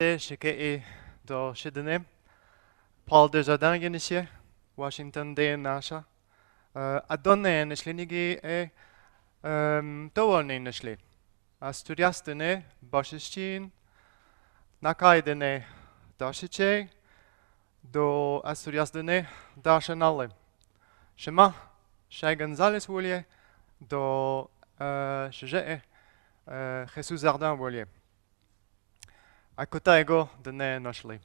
Shike do Shidene, Paul Desjardins Yenishe, Washington D. Nasha, Adonne Nishlinigi Towon Nishli, Asturias Dene, Boshishin, Nakai Dene, Dashiche, do Asturias Dene, Dashanale, Shema, Shai Gonzales Woulier, do Shije, Jesus Ardin Woulier, Akota Ego Dene Noshli.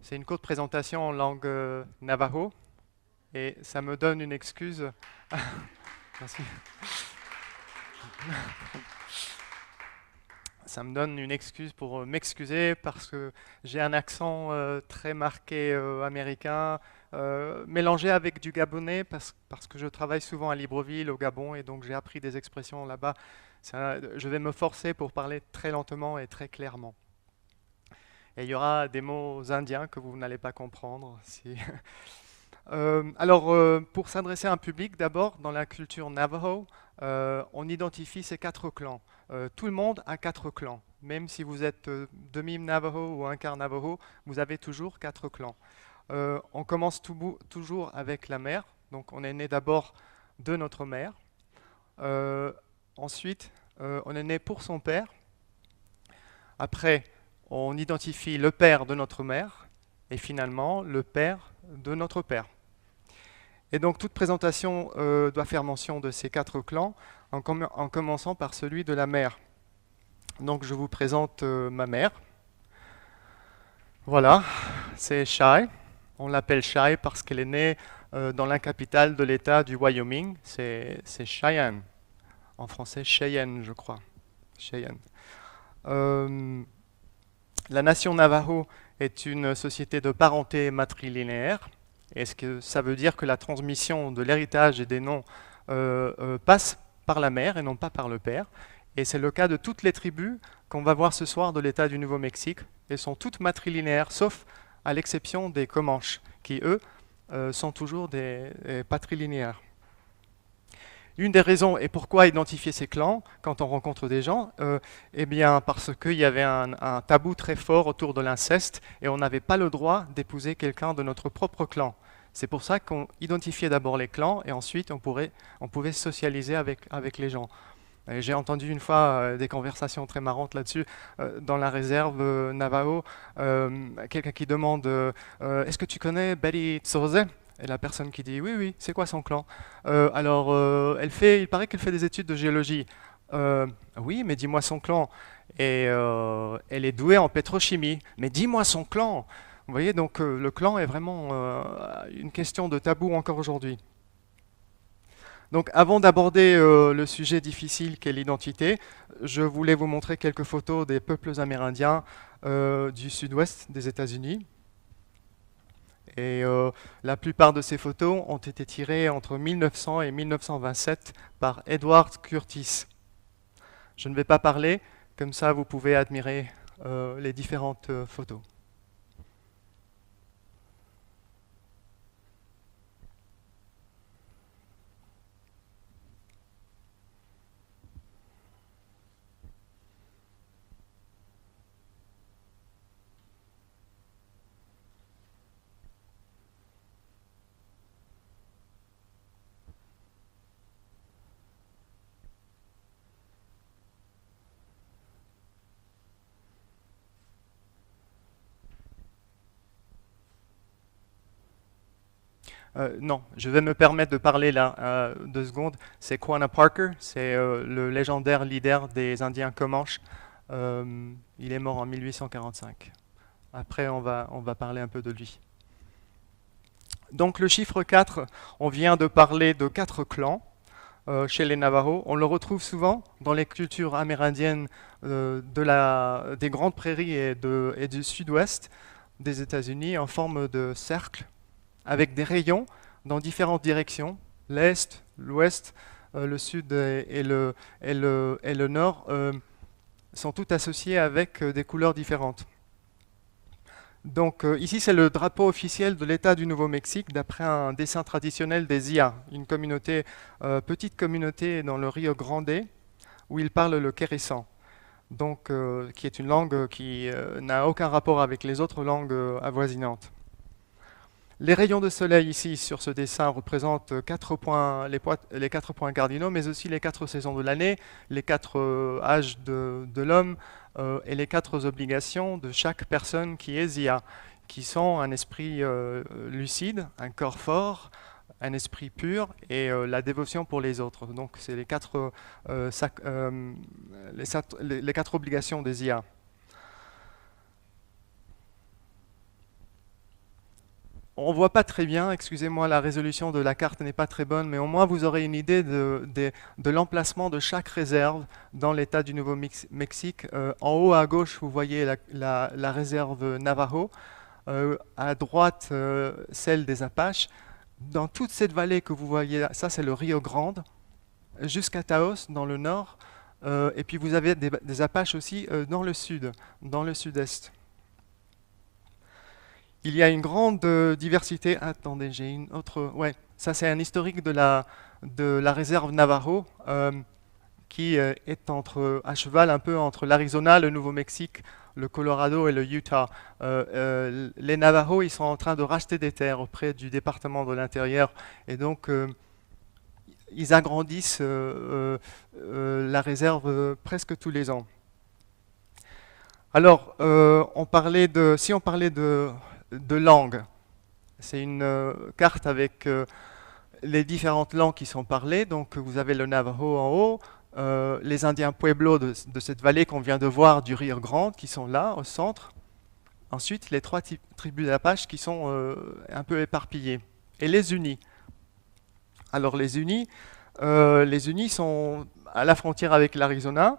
C'est une courte présentation en langue navajo et ça me donne une excuse. Merci. Ça me donne une excuse pour m'excuser parce que j'ai un accent très marqué américain, mélangé avec du gabonais parce que je travaille souvent à Libreville, au Gabon, et donc j'ai appris des expressions là-bas. Je vais me forcer pour parler très lentement et très clairement. Et il y aura des mots indiens que vous n'allez pas comprendre. Pour s'adresser à un public, d'abord, dans la culture Navajo, on identifie ces quatre clans. Tout le monde a quatre clans. Même si vous êtes demi-Navajo ou un quart Navajo, vous avez toujours quatre clans. On commence toujours avec la mère. Donc, on est né d'abord de notre mère. Ensuite, on est né pour son père. Après, on identifie le père de notre mère. Et finalement, le père de notre père. Et donc toute présentation doit faire mention de ces quatre clans, en commençant par celui de la mère. Donc je vous présente ma mère. Voilà, c'est Shai. On l'appelle Shai parce qu'elle est née dans la capitale de l'État du Wyoming. C'est Cheyenne. En français, Cheyenne, je crois. Cheyenne. La nation Navajo est une société de parenté matrilinéaire. Est-ce que ça veut dire que la transmission de l'héritage et des noms passe par la mère et non pas par le père? Et c'est le cas de toutes les tribus qu'on va voir ce soir de l'État du Nouveau-Mexique. Elles sont toutes matrilinéaires, sauf à l'exception des Comanches, qui eux sont toujours des patrilinéaires. Une des raisons et pourquoi identifier ces clans quand on rencontre des gens, eh bien parce qu'il y avait un tabou très fort autour de l'inceste et on n'avait pas le droit d'épouser quelqu'un de notre propre clan. C'est pour ça qu'on identifiait d'abord les clans et ensuite on pouvait socialiser avec les gens. J'ai entendu une fois des conversations très marrantes là-dessus dans la réserve Navajo, quelqu'un qui demande est-ce que tu connais Betty Tsose? Et la personne qui dit oui, oui, c'est quoi son clan? Il paraît qu'elle fait des études de géologie. Oui, mais dis-moi son clan. Et elle est douée en pétrochimie. Mais dis-moi son clan. Vous voyez, donc le clan est vraiment une question de tabou encore aujourd'hui. Donc avant d'aborder le sujet difficile qu'est l'identité, je voulais vous montrer quelques photos des peuples amérindiens du sud-ouest des États-Unis. Et la plupart de ces photos ont été tirées entre 1900 et 1927 par Edward Curtis. Je ne vais pas parler, comme ça vous pouvez admirer les différentes photos. Non, je vais me permettre de parler là 2 secondes. C'est Quanah Parker, c'est le légendaire leader des Indiens Comanches. Il est mort en 1845. Après, on va parler un peu de lui. Donc le chiffre 4, on vient de parler de 4 clans chez les Navajos. On le retrouve souvent dans les cultures amérindiennes des grandes prairies et du sud-ouest des États-Unis en forme de cercle avec des rayons dans différentes directions, l'est, l'ouest, le sud et le nord sont tous associés avec des couleurs différentes. Donc ici c'est le drapeau officiel de l'État du Nouveau-Mexique d'après un dessin traditionnel des Ia, une petite communauté dans le Rio Grande où ils parlent le kérésan. donc, qui est une langue qui n'a aucun rapport avec les autres langues avoisinantes. Les rayons de soleil ici sur ce dessin représentent quatre points, les 4 points cardinaux, mais aussi les 4 saisons de l'année, les 4 âges de l'homme et les 4 obligations de chaque personne qui est Zia, qui sont un esprit lucide, un corps fort, un esprit pur et la dévotion pour les autres. Donc c'est les 4 les 4 obligations des Zia. On ne voit pas très bien, excusez-moi, la résolution de la carte n'est pas très bonne, mais au moins vous aurez une idée de l'emplacement de chaque réserve dans l'état du Nouveau-Mexique. En haut à gauche, vous voyez la réserve Navajo, à droite, celle des Apaches. Dans toute cette vallée que vous voyez, ça c'est le Rio Grande, jusqu'à Taos dans le nord, et puis vous avez des Apaches aussi dans le sud, dans le sud-est. Il y a une grande diversité. Attendez, j'ai une autre. Ouais, ça c'est un historique de la réserve Navajo qui est à cheval un peu entre l'Arizona, le Nouveau-Mexique, le Colorado et le Utah. Les Navajos, ils sont en train de racheter des terres auprès du département de l'Intérieur et donc ils agrandissent la réserve presque tous les ans. Alors, si on parlait de langue, c'est une carte avec les différentes langues qui sont parlées. Donc, vous avez le Navajo en haut, les Indiens Pueblo de cette vallée qu'on vient de voir du Rio Grande qui sont là au centre. Ensuite, les 3 tribus d'Apaches qui sont un peu éparpillées. Et les Unis. Alors, les Unis sont à la frontière avec l'Arizona.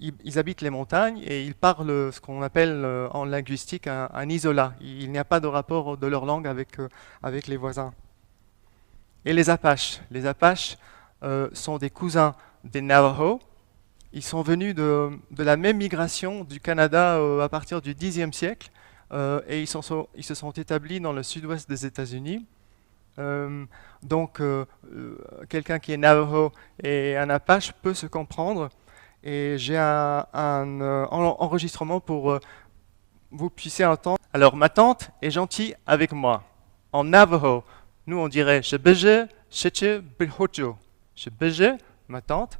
Ils habitent les montagnes et ils parlent ce qu'on appelle en linguistique un isola. Il n'y a pas de rapport de leur langue avec les voisins. Et les Apaches. Les Apaches sont des cousins des Navajo. Ils sont venus de la même migration du Canada à partir du Xe siècle et ils se sont établis dans le sud-ouest des États-Unis. Donc, quelqu'un qui est Navajo et un Apache peut se comprendre. Et j'ai un enregistrement pour vous puissiez entendre. Alors, ma tante est gentille avec moi. En Navajo, nous on dirait Shebeje, Sheche, Belhojo. Shebeje, ma tante.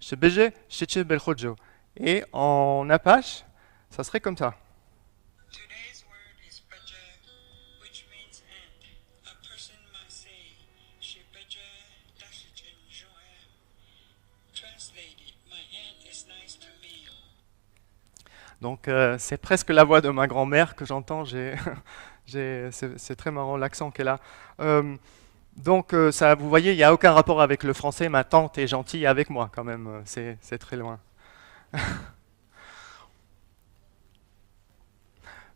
Shebeje, Sheche, Belhojo. Et en Apache, ça serait comme ça. Today's word is baja, which means ant. A person might say, Shebeja Dashijan Joam. Translated, my aunt is nice to me. Donc c'est presque la voix de ma grand-mère que j'entends. C'est très marrant l'accent qu'elle a. Donc ça, vous voyez, il n'y a aucun rapport avec le français. Ma tante est gentille avec moi quand même. C'est très loin.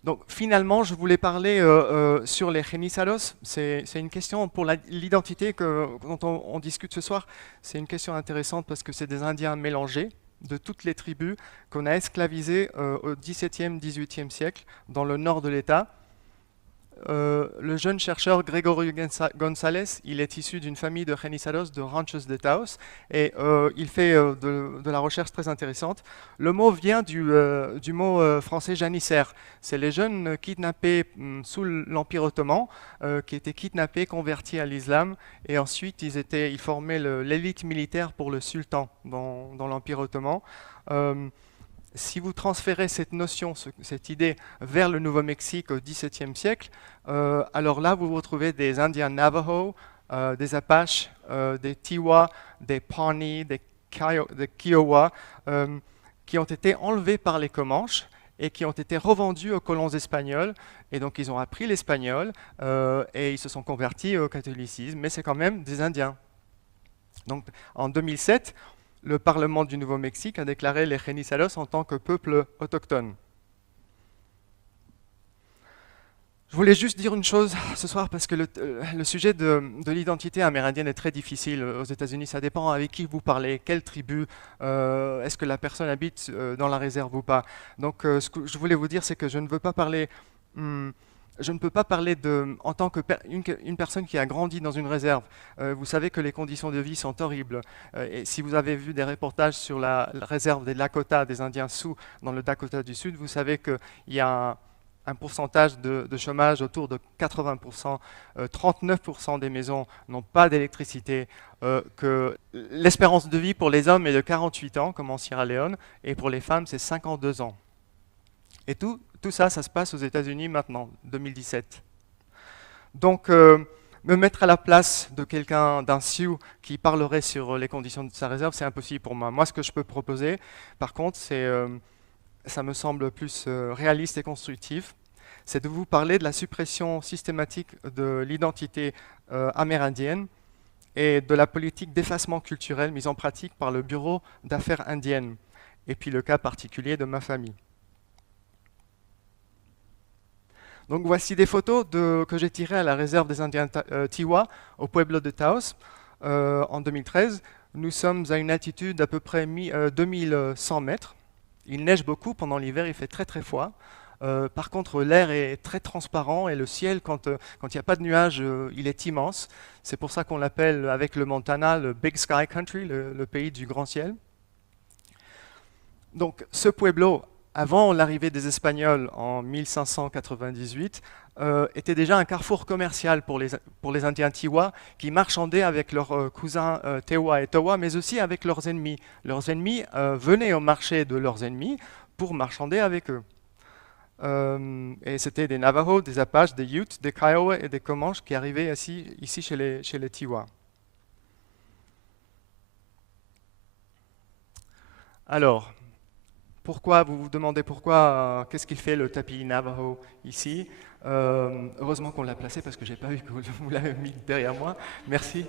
Donc finalement, je voulais parler sur les Genizaros. C'est une question pour l'identité dont on discute ce soir. C'est une question intéressante parce que c'est des Indiens mélangés de toutes les tribus qu'on a esclavisés au XVIIe, XVIIIe siècle dans le nord de l'État. Le jeune chercheur Gregorio González, il est issu d'une famille de Genizaros de Ranchos de Taos et il fait de la recherche très intéressante. Le mot vient du mot français janissaire. C'est les jeunes kidnappés sous l'Empire ottoman qui étaient kidnappés, convertis à l'islam et ensuite ils formaient l'élite militaire pour le sultan dans l'Empire ottoman. Si vous transférez cette notion, cette idée vers le Nouveau-Mexique au XVIIe siècle, alors là, vous retrouvez des Indiens Navajo, des Apaches, des Tiwa, des Pawnee, des Kiowa, qui ont été enlevés par les Comanches et qui ont été revendus aux colons espagnols. Et donc, ils ont appris l'espagnol et ils se sont convertis au catholicisme, mais c'est quand même des Indiens. Donc, en 2007, le Parlement du Nouveau-Mexique a déclaré les Genizaros en tant que peuple autochtone. Je voulais juste dire une chose ce soir parce que le sujet de l'identité amérindienne est très difficile aux États-Unis. Ça dépend avec qui vous parlez, quelle tribu, est-ce que la personne habite dans la réserve ou pas. Donc ce que je voulais vous dire, c'est que je ne veux pas parler je ne peux pas parler en tant que une personne qui a grandi dans une réserve. Vous savez que les conditions de vie sont horribles. Et si vous avez vu des reportages sur la réserve des Lakota, des Indiens Sioux dans le Dakota du Sud, vous savez qu'il y a un pourcentage de chômage autour de 80%. 39% des maisons n'ont pas d'électricité. Que l'espérance de vie pour les hommes est de 48 ans, comme en Sierra Leone, et pour les femmes, c'est 52 ans. Et tout ça, ça se passe aux États-Unis maintenant, 2017. Donc, me mettre à la place de quelqu'un, d'un Sioux, qui parlerait sur les conditions de sa réserve, c'est impossible pour moi. Moi, ce que je peux proposer, par contre, ça me semble plus réaliste et constructif, c'est de vous parler de la suppression systématique de l'identité amérindienne et de la politique d'effacement culturel mise en pratique par le Bureau d'affaires indiennes, et puis le cas particulier de ma famille. Donc voici des photos que j'ai tirées à la réserve des Indiens Tiwa, au Pueblo de Taos, en 2013. Nous sommes à une altitude d'à peu près 2100 mètres. Il neige beaucoup pendant l'hiver, il fait très très froid. Par contre, l'air est très transparent et le ciel, quand il n'y a pas de nuages, il est immense. C'est pour ça qu'on l'appelle, avec le Montana, le Big Sky Country, le pays du grand ciel. Donc ce pueblo, avant l'arrivée des Espagnols en 1598, était déjà un carrefour commercial pour les Indiens Tiwa qui marchandaient avec leurs cousins Tewa et Towa, mais aussi avec leurs ennemis. Leurs ennemis venaient au marché de leurs ennemis pour marchander avec eux. Et c'était des Navajos, des Apaches, des Utes, des Kiowa et des Comanches qui arrivaient ici chez les Tiwa. Alors, vous vous demandez pourquoi, qu'est-ce qu'il fait le tapis Navajo ici? Heureusement qu'on l'a placé parce que j'ai pas vu que vous l'avez mis derrière moi. Merci.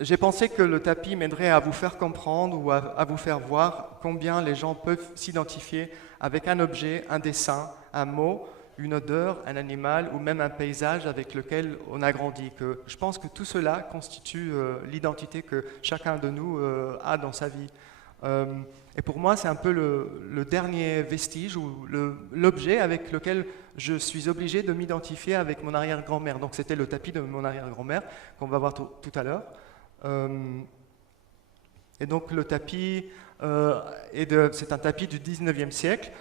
J'ai pensé que le tapis m'aiderait à vous faire comprendre ou à vous faire voir combien les gens peuvent s'identifier avec un objet, un dessin, un mot, une odeur, un animal ou même un paysage avec lequel on a grandi. Je pense que tout cela constitue l'identité que chacun de nous a dans sa vie. Et pour moi, c'est un peu le dernier vestige ou l'objet avec lequel je suis obligé de m'identifier avec mon arrière-grand-mère. Donc c'était le tapis de mon arrière-grand-mère qu'on va voir tout à l'heure. Et donc le tapis, c'est un tapis du 19e siècle.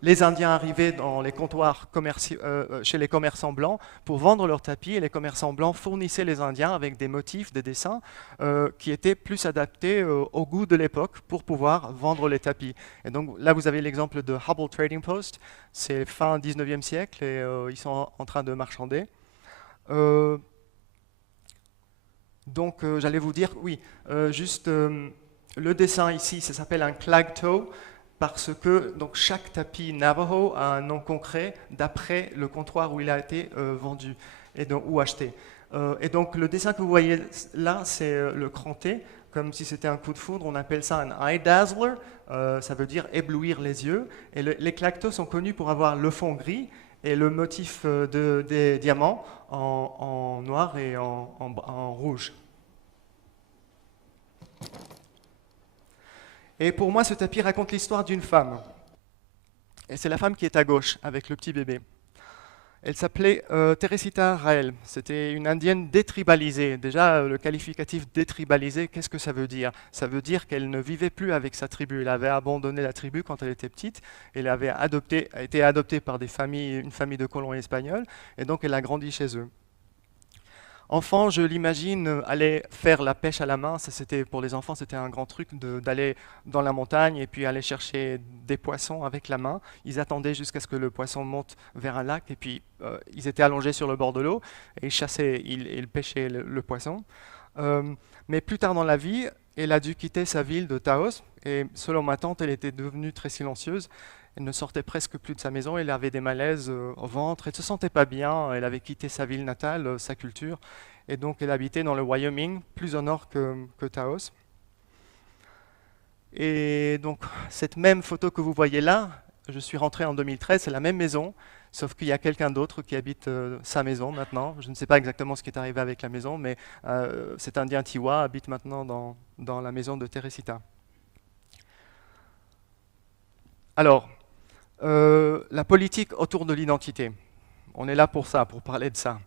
Les Indiens arrivaient dans les comptoirs chez les commerçants blancs pour vendre leurs tapis, et les commerçants blancs fournissaient les Indiens avec des motifs, des dessins qui étaient plus adaptés au goût de l'époque pour pouvoir vendre les tapis. Et donc là, vous avez l'exemple de Hubbell Trading Post, c'est fin 19e siècle et ils sont en train de marchander. Donc j'allais vous dire, oui, le dessin ici, ça s'appelle un clag toe, parce que donc, chaque tapis Navajo a un nom concret d'après le comptoir où il a été vendu ou acheté. Et donc le dessin que vous voyez là, c'est le cranté, comme si c'était un coup de foudre, on appelle ça un eye dazzler, ça veut dire éblouir les yeux. Et les clag toe sont connus pour avoir le fond gris et le motif des diamants en noir et en rouge. Et pour moi, ce tapis raconte l'histoire d'une femme. Et c'est la femme qui est à gauche, avec le petit bébé. Elle s'appelait Teresita Rael. C'était une indienne détribalisée. Déjà, le qualificatif détribalisée, qu'est-ce que ça veut dire? Ça veut dire qu'elle ne vivait plus avec sa tribu. Elle avait abandonné la tribu quand elle était petite. Elle avait été adoptée par une famille de colons espagnols. Et donc, elle a grandi chez eux. Enfant, je l'imagine aller faire la pêche à la main. Ça, pour les enfants, c'était un grand truc d'aller dans la montagne et puis aller chercher des poissons avec la main. Ils attendaient jusqu'à ce que le poisson monte vers un lac et puis ils étaient allongés sur le bord de l'eau et ils pêchaient le poisson. Mais plus tard dans la vie, elle a dû quitter sa ville de Taos et selon ma tante, elle était devenue très silencieuse. Elle ne sortait presque plus de sa maison, elle avait des malaises au ventre, elle ne se sentait pas bien, elle avait quitté sa ville natale, sa culture, et donc elle habitait dans le Wyoming, plus au nord que Taos. Et donc cette même photo que vous voyez là, je suis rentré en 2013, c'est la même maison, sauf qu'il y a quelqu'un d'autre qui habite sa maison maintenant. Je ne sais pas exactement ce qui est arrivé avec la maison, mais cet Indien Tiwa habite maintenant dans la maison de Teresita. Alors, La politique autour de l'identité. On est là pour ça, pour parler de ça.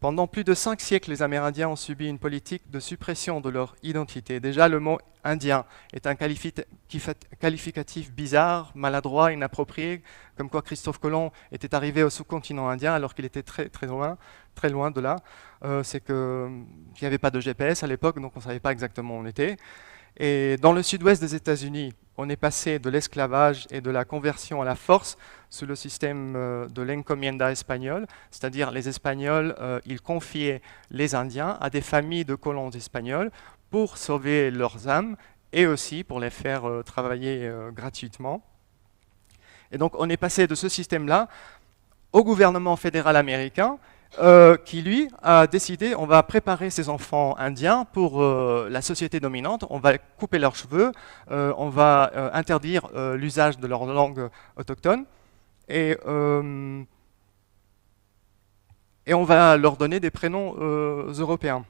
Pendant plus de 5 siècles, les Amérindiens ont subi une politique de suppression de leur identité. Déjà, le mot indien est un qualificatif bizarre, maladroit, inapproprié, comme quoi Christophe Colomb était arrivé au sous-continent indien alors qu'il était très loin de là. C'est qu'il n'y avait pas de GPS à l'époque, donc on ne savait pas exactement où on était. Et dans le sud-ouest des États-Unis, on est passé de l'esclavage et de la conversion à la force sous le système de l'encomienda espagnole, c'est-à-dire les Espagnols, ils confiaient les Indiens à des familles de colons espagnols pour sauver leurs âmes et aussi pour les faire travailler gratuitement. Et donc on est passé de ce système-là au gouvernement fédéral américain qui, lui, a décidé on va préparer ces enfants indiens pour la société dominante, on va couper leurs cheveux, on va interdire l'usage de leur langue autochtone et on va leur donner des prénoms européens.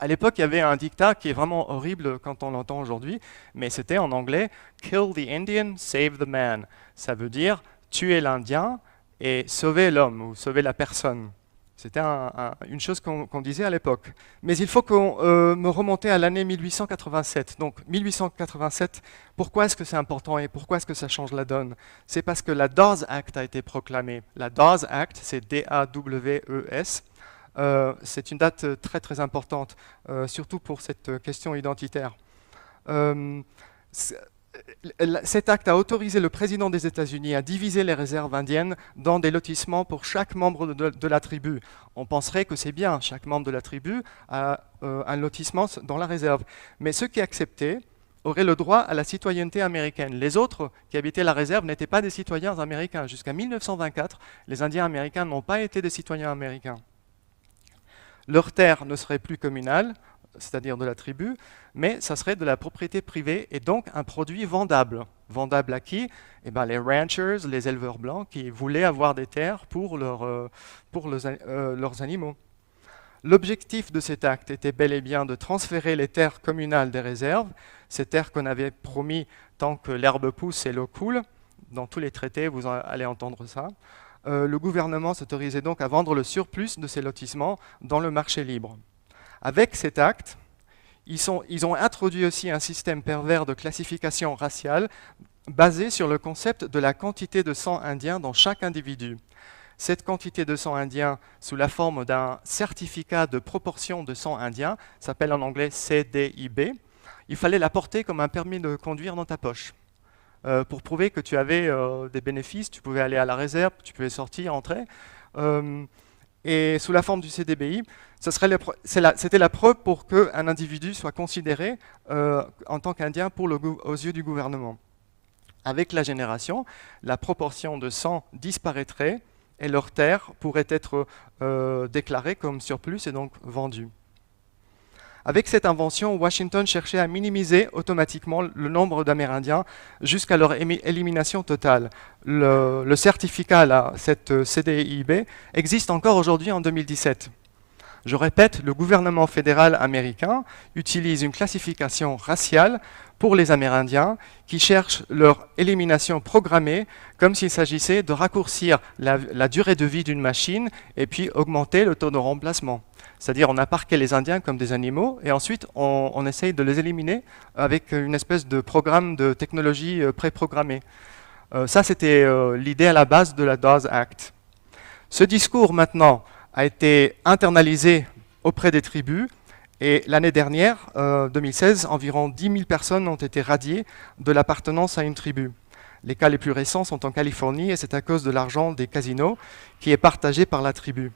À l'époque, il y avait un dictat qui est vraiment horrible quand on l'entend aujourd'hui, mais c'était en anglais « Kill the Indian, save the man ». Ça veut dire « tuer l'Indien et sauver l'homme ou sauver la personne ». C'était une chose qu'on disait à l'époque. Mais il faut qu'on me remonter à l'année 1887. Donc 1887, pourquoi est-ce que c'est important et pourquoi est-ce que ça change la donne? C'est parce que la Dawes Act a été proclamée. La Dawes Act, c'est D-A-W-E-S. C'est une date très importante, surtout pour cette question identitaire. Cet acte a autorisé le président des États-Unis à diviser les réserves indiennes dans des lotissements pour chaque membre de la tribu. On penserait que c'est bien, chaque membre de la tribu a un lotissement dans la réserve. Mais ceux qui acceptaient auraient le droit à la citoyenneté américaine. Les autres qui habitaient la réserve n'étaient pas des citoyens américains. Jusqu'à 1924, les Indiens américains n'ont pas été des citoyens américains. Leur terre ne serait plus communale, c'est-à-dire de la tribu, mais ça serait de la propriété privée et donc un produit vendable. Vendable à qui? Eh bien, les ranchers, les éleveurs blancs qui voulaient avoir des terres pour leurs animaux. L'objectif de cet acte était bel et bien de transférer les terres communales des réserves, ces terres qu'on avait promis tant que l'herbe pousse et l'eau coule. Dans tous les traités, vous allez entendre ça. Le gouvernement s'autorisait donc à vendre le surplus de ces lotissements dans le marché libre. Avec cet acte, ils ont introduit aussi un système pervers de classification raciale basé sur le concept de la quantité de sang indien dans chaque individu. Cette quantité de sang indien, sous la forme d'un certificat de proportion de sang indien, s'appelle en anglais CDIB, il fallait la porter comme un permis de conduire dans ta poche. Pour prouver que tu avais des bénéfices, tu pouvais aller à la réserve, tu pouvais sortir, entrer. Et sous la forme du CDBI, c'était la preuve pour qu'un individu soit considéré en tant qu'Indien aux yeux du gouvernement. Avec la génération, la proportion de sang disparaîtrait et leurs terres pourraient être déclarées comme surplus et donc vendues. Avec cette invention, Washington cherchait à minimiser automatiquement le nombre d'Amérindiens jusqu'à leur élimination totale. Le certificat, là, cette CDIB, existe encore aujourd'hui en 2017. Je répète, le gouvernement fédéral américain utilise une classification raciale pour les Amérindiens qui cherchent leur élimination programmée comme s'il s'agissait de raccourcir la durée de vie d'une machine et puis augmenter le taux de remplacement. C'est-à-dire on a parqué les Indiens comme des animaux et ensuite on essaye de les éliminer avec une espèce de programme de technologie préprogrammée. Ça, c'était l'idée à la base de la Dawes Act. Ce discours, maintenant, a été internalisé auprès des tribus et l'année dernière, 2016, environ 10 000 personnes ont été radiées de l'appartenance à une tribu. Les cas les plus récents sont en Californie et c'est à cause de l'argent des casinos qui est partagé par la tribu.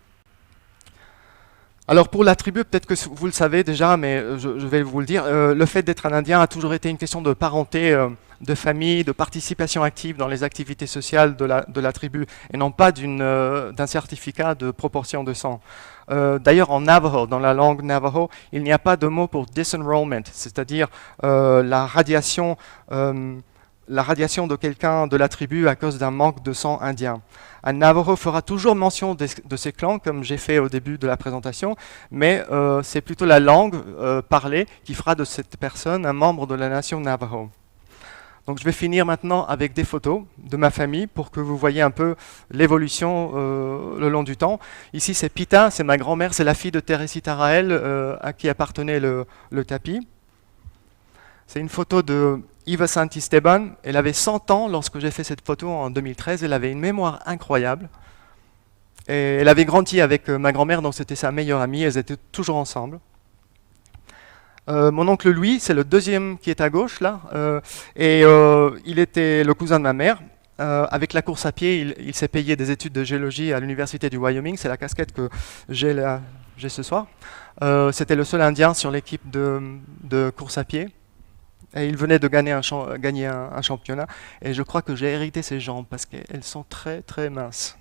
Alors pour la tribu, peut-être que vous le savez déjà, mais je vais vous le dire, le fait d'être un Indien a toujours été une question de parenté, de famille, de participation active dans les activités sociales de la tribu, et non pas d'un certificat de proportion de sang. D'ailleurs en Navajo, dans la langue Navajo, il n'y a pas de mot pour disenrollment, c'est-à-dire la radiation de quelqu'un de la tribu à cause d'un manque de sang indien. Un Navajo fera toujours mention de ses clans, comme j'ai fait au début de la présentation, mais c'est plutôt la langue parlée qui fera de cette personne un membre de la nation Navajo. Donc je vais finir maintenant avec des photos de ma famille pour que vous voyez un peu l'évolution le long du temps. Ici c'est Pita, c'est ma grand-mère, c'est la fille de Teresita Raël à qui appartenait le tapis. C'est une photo de Eva Santisteban. Elle avait 100 ans lorsque j'ai fait cette photo en 2013. Elle avait une mémoire incroyable. Et elle avait grandi avec ma grand-mère, donc c'était sa meilleure amie. Elles étaient toujours ensemble. Mon oncle Louis, c'est le deuxième qui est à gauche là, il était le cousin de ma mère. Avec la course à pied, il s'est payé des études de géologie à l'université du Wyoming. C'est la casquette que j'ai ce soir. C'était le seul Indien sur l'équipe de course à pied. Et il venait de gagner un championnat. Et je crois que j'ai hérité ses jambes parce qu'elles sont très très minces.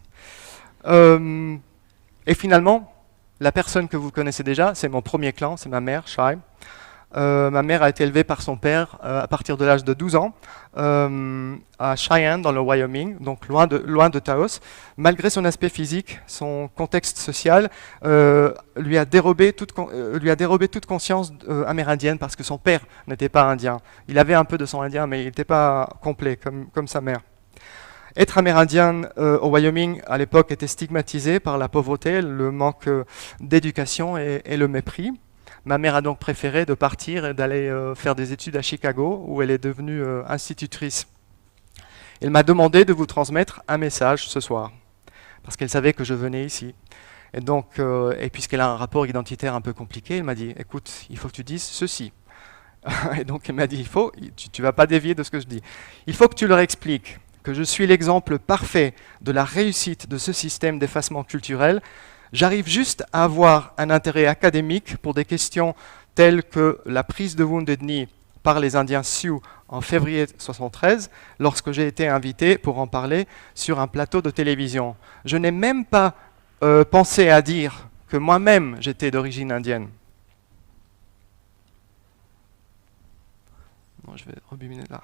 Et finalement, la personne que vous connaissez déjà, c'est mon premier clan, c'est ma mère, Shai. Ma mère a été élevée par son père à partir de l'âge de 12 ans à Cheyenne, dans le Wyoming, donc loin de Taos. Malgré son aspect physique, son contexte social lui a dérobé toute conscience amérindienne parce que son père n'était pas indien. Il avait un peu de sang indien, mais il n'était pas complet comme sa mère. Être amérindien au Wyoming à l'époque était stigmatisé par la pauvreté, le manque d'éducation et le mépris. Ma mère a donc préféré de partir et d'aller faire des études à Chicago, où elle est devenue institutrice. Elle m'a demandé de vous transmettre un message ce soir, parce qu'elle savait que je venais ici. Et donc, et puisqu'elle a un rapport identitaire un peu compliqué, elle m'a dit, écoute, il faut que tu dises ceci. Et donc elle m'a dit, tu ne vas pas dévier de ce que je dis. Il faut que tu leur expliques que je suis l'exemple parfait de la réussite de ce système d'effacement culturel. J'arrive juste à avoir un intérêt académique pour des questions telles que la prise de Wounded Knee par les Indiens Sioux en février 1973, lorsque j'ai été invité pour en parler sur un plateau de télévision. Je n'ai même pas pensé à dire que moi-même j'étais d'origine indienne. Bon, je vais rebobiner là.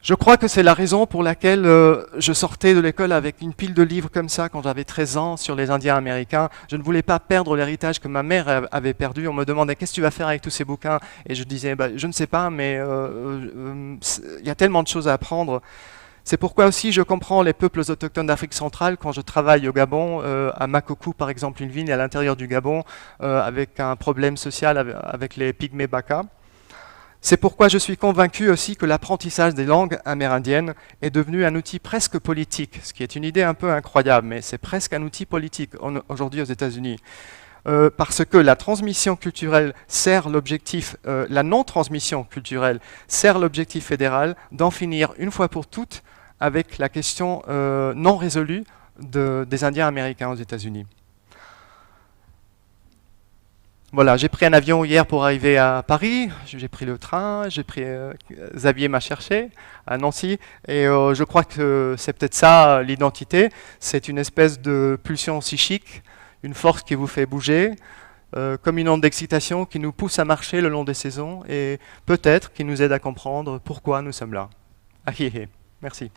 Je crois que c'est la raison pour laquelle je sortais de l'école avec une pile de livres comme ça quand j'avais 13 ans sur les Indiens américains. Je ne voulais pas perdre l'héritage que ma mère avait perdu. On me demandait qu'est-ce que tu vas faire avec tous ces bouquins et je disais je ne sais pas, mais il y a tellement de choses à apprendre. C'est pourquoi aussi je comprends les peuples autochtones d'Afrique centrale quand je travaille au Gabon, à Makoko par exemple, une ville à l'intérieur du Gabon, avec un problème social avec les pygmées Baka. C'est pourquoi je suis convaincu aussi que l'apprentissage des langues amérindiennes est devenu un outil presque politique, ce qui est une idée un peu incroyable, mais c'est presque un outil politique aujourd'hui aux États-Unis. Parce que la transmission culturelle sert l'objectif, la non-transmission culturelle sert l'objectif fédéral d'en finir une fois pour toutes avec la question non résolue des Indiens américains aux États-Unis. Voilà, j'ai pris un avion hier pour arriver à Paris, j'ai pris le train, Xavier m'a cherché à Nancy, et je crois que c'est peut-être ça l'identité, c'est une espèce de pulsion psychique, une force qui vous fait bouger, comme une onde d'excitation qui nous pousse à marcher le long des saisons, et peut-être qui nous aide à comprendre pourquoi nous sommes là. Ah, merci.